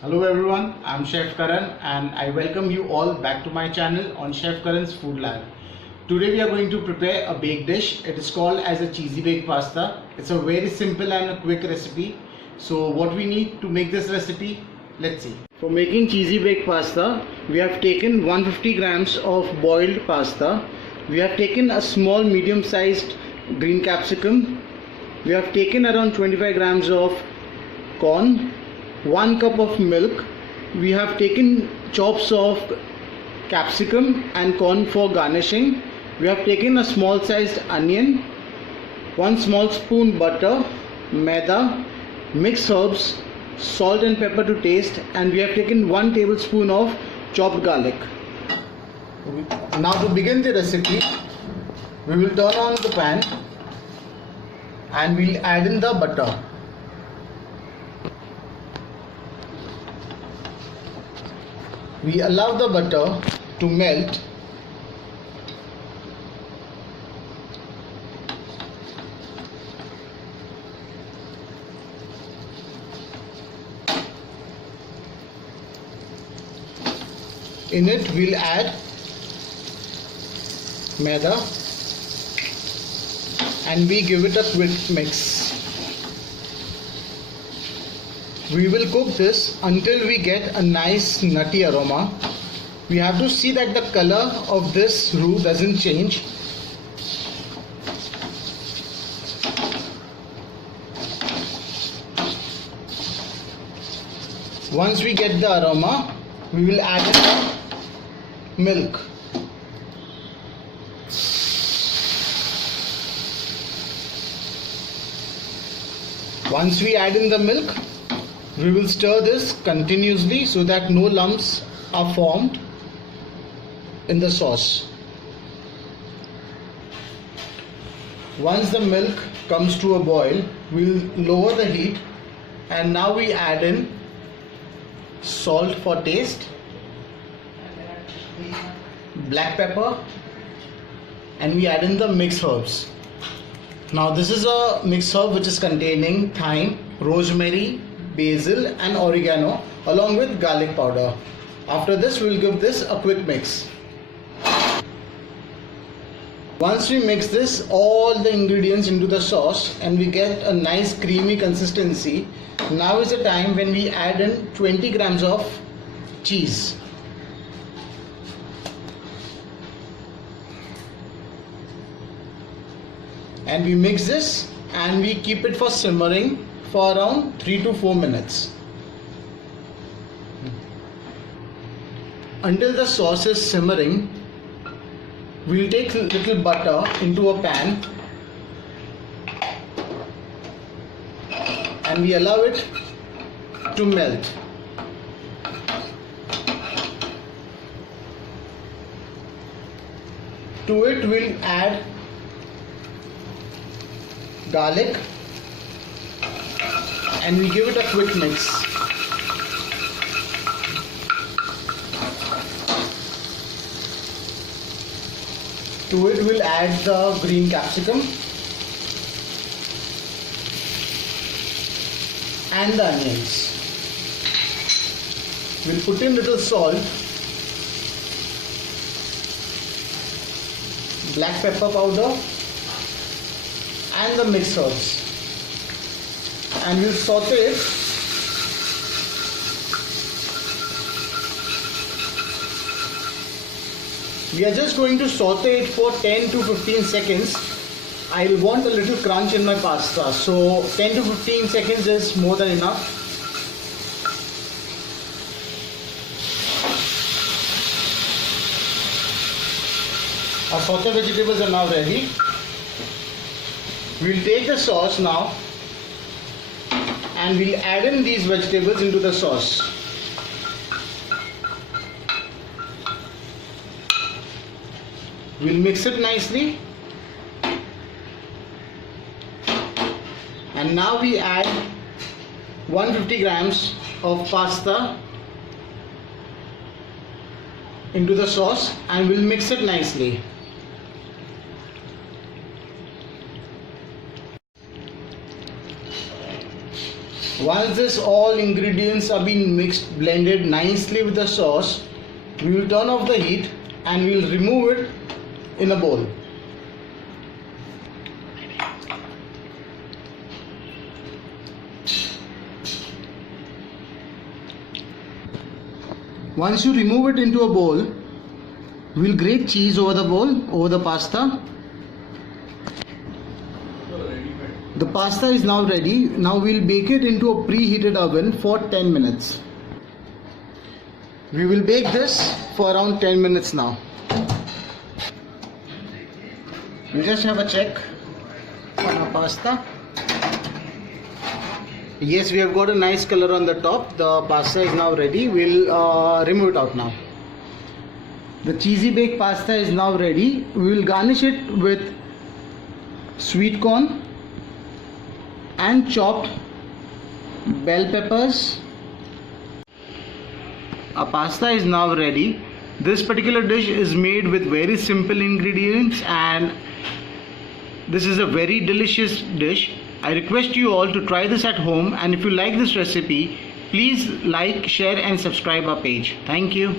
Hello everyone, I'm Chef Karan and I welcome you all back to my channel on Chef Karan's Food Lab. Today we are going to prepare a baked dish. It is called as a cheesy baked pasta. It's a very simple and a quick recipe. So what we need to make this recipe, let's see. For making cheesy baked pasta, we have taken 150 grams of boiled pasta. We have taken a small medium sized green capsicum. We have taken around 25 grams of corn, 1 cup of milk. We have taken chops of capsicum and corn for garnishing. We have taken a small sized onion, 1 small spoon butter, maida, mixed herbs, salt and pepper to taste, and we have taken 1 tablespoon of chopped garlic. Now to begin the recipe, we will turn on the pan and we'll add in the butter. We allow the butter to melt. In it we'll add maida and we give it a quick mix. We will cook this until we get a nice nutty aroma. We have to see that the color of this roux doesn't change. Once we get the aroma, we will add in the milk. Once we add in the milk, we will stir this continuously so that no lumps are formed in the sauce. Once the milk comes to a boil, we will lower the heat and now we add in salt for taste, black pepper, and we add in the mixed herbs. Now this is a mixed herb which is containing thyme, rosemary, basil and oregano along with garlic powder. After this we will give this a quick mix. Once we mix this all the ingredients into the sauce and we get a nice creamy consistency, now is the time when we add in 20 grams of cheese. And we mix this and we keep it for simmering for around 3 to 4 minutes. Until the sauce is simmering, we will take little butter into a pan and we allow it to melt. To it we'll add garlic and we give it a quick mix. To it we'll add the green capsicum and the onions. We'll put in little salt, black pepper powder and the mixed herbs, and we'll saute it we are just going to saute it for 10 to 15 seconds. I want a little crunch in my pasta, so 10 to 15 seconds is more than enough. Our sauté vegetables are now ready. We'll take the sauce now and we'll add in these vegetables into the sauce. We'll mix it nicely and now we add 150 grams of pasta into the sauce and we'll mix it nicely. Once this all ingredients are being mixed, blended nicely with the sauce, we will turn off the heat and we will remove it in a bowl. Once you remove it into a bowl, we'll grate cheese over the bowl, over the pasta. The pasta is now ready. Now we'll bake it into a preheated oven for 10 minutes. We will bake this for around 10 minutes now. We'll just have a check on our pasta. Yes, we have got a nice color on the top. The pasta is now ready. We'll remove it out now. The cheesy baked pasta is now ready. We will garnish it with sweet corn and chopped bell peppers. Our pasta is now ready. This particular dish is made with very simple ingredients and this is a very delicious dish. I request you all to try this at home, and if you like this recipe, please like, share and subscribe our page. Thank you.